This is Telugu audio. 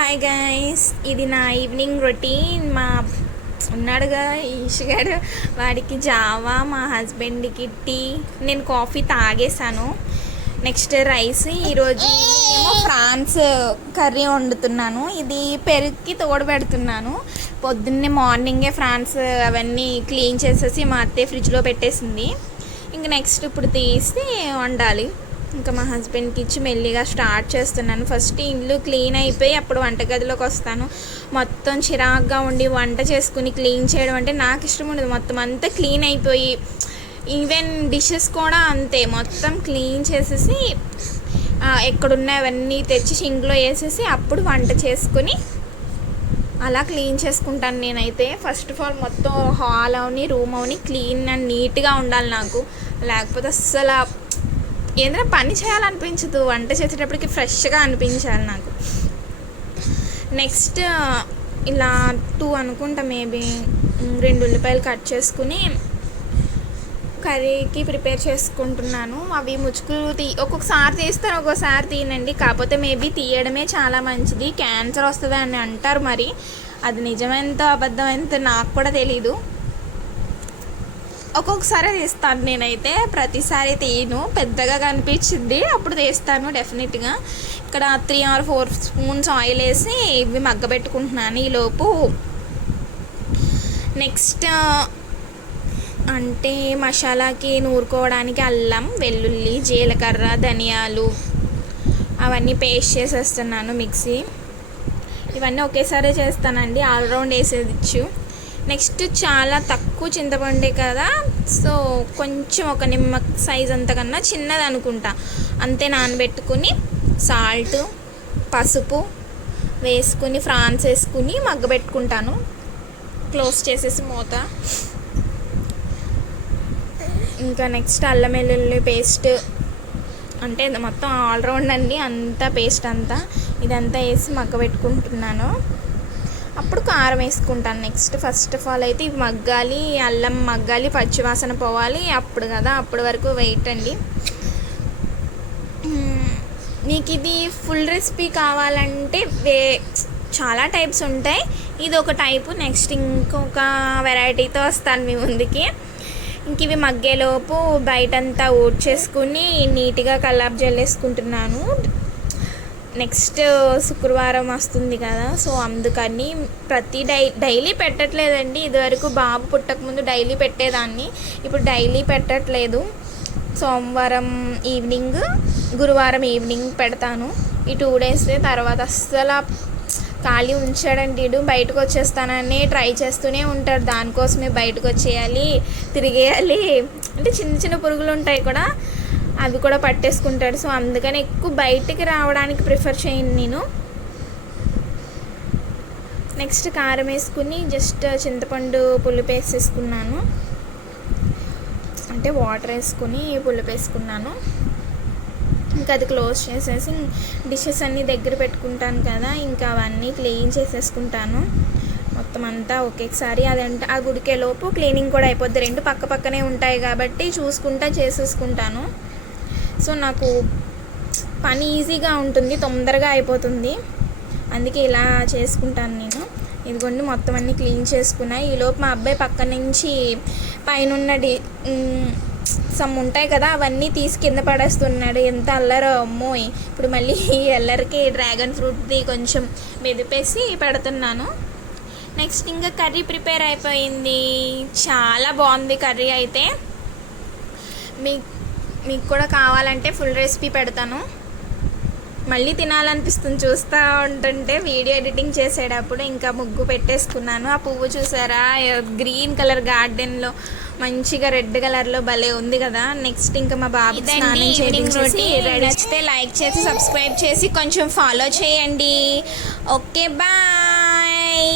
హాయ్ గైస్ ఇది నా ఈవినింగ్ రొటీన్ మా ఉన్నాడుగా ఈషగాడు వాడికి జావా మా హస్బెండ్కి టీ. నేను కాఫీ తాగేశాను. Next rice. ఈరోజు ఏమో ఫ్రాన్స్ కర్రీ వండుతున్నాను. ఇది పెరుగుకి తోడు పెడుతున్నాను. పొద్దున్నే మార్నింగే ఫ్రాన్స్ అవన్నీ క్లీన్ చేసేసి మా అత్తయ్య ఫ్రిడ్జ్లో పెట్టేసింది. ఇంక నెక్స్ట్ ఇప్పుడు తీసి వండాలి. ఇంకా మా హస్బెండ్కి ఇచ్చి మెల్లిగా స్టార్ట్ చేస్తున్నాను. ఫస్ట్ ఇల్లు క్లీన్ అయిపోయి అప్పుడు వంటగదిలోకి వస్తాను. మొత్తం చిరాగ్గా ఉండి వంట చేసుకుని క్లీన్ చేయడం అంటే నాకు ఇష్టం ఉండదు. మొత్తం అంతా క్లీన్ అయిపోయి ఈవెన్ డిషెస్ కూడా అంతే. మొత్తం క్లీన్ చేసేసి ఎక్కడున్నవన్నీ తెచ్చి సింక్లో వేసేసి అప్పుడు వంట చేసుకుని అలా క్లీన్ చేసుకుంటాను నేనైతే. ఫస్ట్ ఆఫ్ ఆల్ మొత్తం హాల్ అవని రూమ్ అవని క్లీన్ అండ్ నీట్గా ఉండాలి నాకు. లేకపోతే అస్సలు ఏదైనా పని చేయాలనిపించదు. వంట చేసేటప్పటికి ఫ్రెష్గా అనిపించాలి నాకు. నెక్స్ట్ ఇలా టూ అనుకుంటా మేబీ. రెండు ఉల్లిపాయలు కట్ చేసుకుని కర్రీకి ప్రిపేర్ చేసుకుంటున్నాను. అవి ముచ్చుకులు తీ ఒక్కొక్కసారి తీస్తాను ఒక్కొక్కసారి తీయనండి కాకపోతే మేబీ తీయడమే చాలా మంచిది. క్యాన్సర్ వస్తుంది అని అంటారు మరి. అది నిజమెంతో అబద్ధమెంతో నాకు కూడా తెలీదు. ఒక్కొక్కసారి తీస్తాను నేనైతే. ప్రతిసారి తీయను. పెద్దగా కనిపించింది. అప్పుడు తీస్తాను డెఫినెట్గా. ఇక్కడ three or four spoons oil వేసి ఇవి మగ్గబెట్టుకుంటున్నాను ఈలోపు నెక్స్ట్ అంటే మసాలాకి నూరుకోవడానికి అల్లం వెల్లుల్లి జీలకర్ర ధనియాలు అవన్నీ పేస్ట్ చేసేస్తున్నాను మిక్సీ. ఇవన్నీ ఒకేసారి చేస్తానండి. ఆల్రౌండ్ వేసేదిచ్చు నెక్స్ట్ చాలా తక్కువ చింతపండే కదా సో కొంచెం ఒక నిమ్మ సైజ్ అంతకన్నా చిన్నది అనుకుంటా. అంతే నానబెట్టుకుని సాల్ట్ పసుపు వేసుకుని ఫ్రాన్స్ వేసుకుని మగ్గబెట్టుకుంటాను. క్లోజ్ చేసేసి మూత. ఇంకా నెక్స్ట్ అల్లం వెల్లుల్లి పేస్ట్ అంటే మొత్తం ఆల్రౌండ్ అండి అంతా పేస్ట్ అంతా. ఇదంతా వేసి మగ్గ పెట్టుకుంటున్నాను అప్పుడు కారం వేసుకుంటాను నెక్స్ట్ ఫస్ట్ ఆఫ్ ఆల్ అయితే ఇవి మగ్గాలి అల్లం మగ్గాలి పచ్చివాసన పోవాలి. అప్పుడు కదా అప్పటి వరకు వెయిట్ అండి. మీకు ఇది ఫుల్ రెసిపీ కావాలంటే వే చాలా టైప్స్ ఉంటాయి. ఇది ఒక టైపు నెక్స్ట్ ఇంకొక వెరైటీతో వస్తాను మీ ముందుకి. ఇంక ఇవి మగ్గేలోపు బయటంతా ఊడ్చేసుకుని నీట్గా కల్లాపు జల్లేసుకుంటున్నాను నెక్స్ట్ శుక్రవారం వస్తుంది కదా సో అందుకని ప్రతి డై డైలీ పెట్టట్లేదండి. ఇదివరకు బాబు పుట్టకముందు డైలీ పెట్టేదాన్ని ఇప్పుడు డైలీ పెట్టట్లేదు. సోమవారం ఈవినింగ్ గురువారం ఈవినింగ్ పెడతాను. ఈ టూ డేస్ తర్వాత అస్సలు ఖాళీ ఉంచాడండి ఇడు. బయటకు వచ్చేస్తానని ట్రై చేస్తూనే ఉంటాడు. దానికోసమే బయటకు వచ్చేయాలి తిరిగేయాలి. అంటే చిన్న చిన్న పురుగులు ఉంటాయి కూడా. అవి కూడా పట్టేసుకుంటాడు. సో అందుకని ఎక్కువ బయటికి రావడానికి ప్రిఫర్ చేయను నేను. నెక్స్ట్ కారం వేసుకుని జస్ట్ చింతపండు పులుపు వేసేసుకున్నాను. అంటే వాటర్ వేసుకుని పులుపు వేసుకున్నాను. ఇంకా అది క్లోజ్ చేసేసి డిషెస్ అన్నీ దగ్గర పెట్టుకుంటాను కదా ఇంకా అవన్నీ క్లీన్ చేసేసుకుంటాను. మొత్తం అంతా ఒకేసారి అదంటే ఆ గుడికేలోపు క్లీనింగ్ కూడా అయిపోద్ది. రెండు పక్క పక్కనే ఉంటాయి కాబట్టి చూసుకుంటా చేసేసుకుంటాను. సో నాకు పని ఈజీగా ఉంటుంది తొందరగా అయిపోతుంది. అందుకే ఇలా చేసుకుంటాను నేను. ఇదిగోండి మొత్తం అన్నీ క్లీన్ చేసుకున్నా. ఈలోపు మా అబ్బాయి పక్క నుంచి పైన డి సమ్ ఉంటాయి కదా అవన్నీ తీసి కింద పడేస్తున్నాడు. ఎంత అల్లరో అమ్మోయ్. ఇప్పుడు మళ్ళీ ఈ అల్లరికి డ్రాగన్ ఫ్రూట్ది కొంచెం మెదిపేసి పెడుతున్నాను. నెక్స్ట్ ఇంకా కర్రీ ప్రిపేర్ అయిపోయింది. చాలా బాగుంది కర్రీ అయితే. మీ మీకు కూడా కావాలంటే ఫుల్ రెసిపీ పెడతాను. మళ్ళీ తినాలనిపిస్తుంది చూస్తూ ఉంటుంటే వీడియో ఎడిటింగ్ చేసేటప్పుడు ఇంకా ముగ్గు పెట్టేసుకున్నాను. ఆ పువ్వు చూసారా? గ్రీన్ కలర్ గార్డెన్లో మంచిగా రెడ్ కలర్లో భలే ఉంది కదా. నెక్స్ట్ ఇంకా మా బాబు స్నానం చేయించేసి రెడీ నచ్చితే లైక్ చేసి సబ్స్క్రైబ్ చేసి కొంచెం ఫాలో చేయండి. Okay bye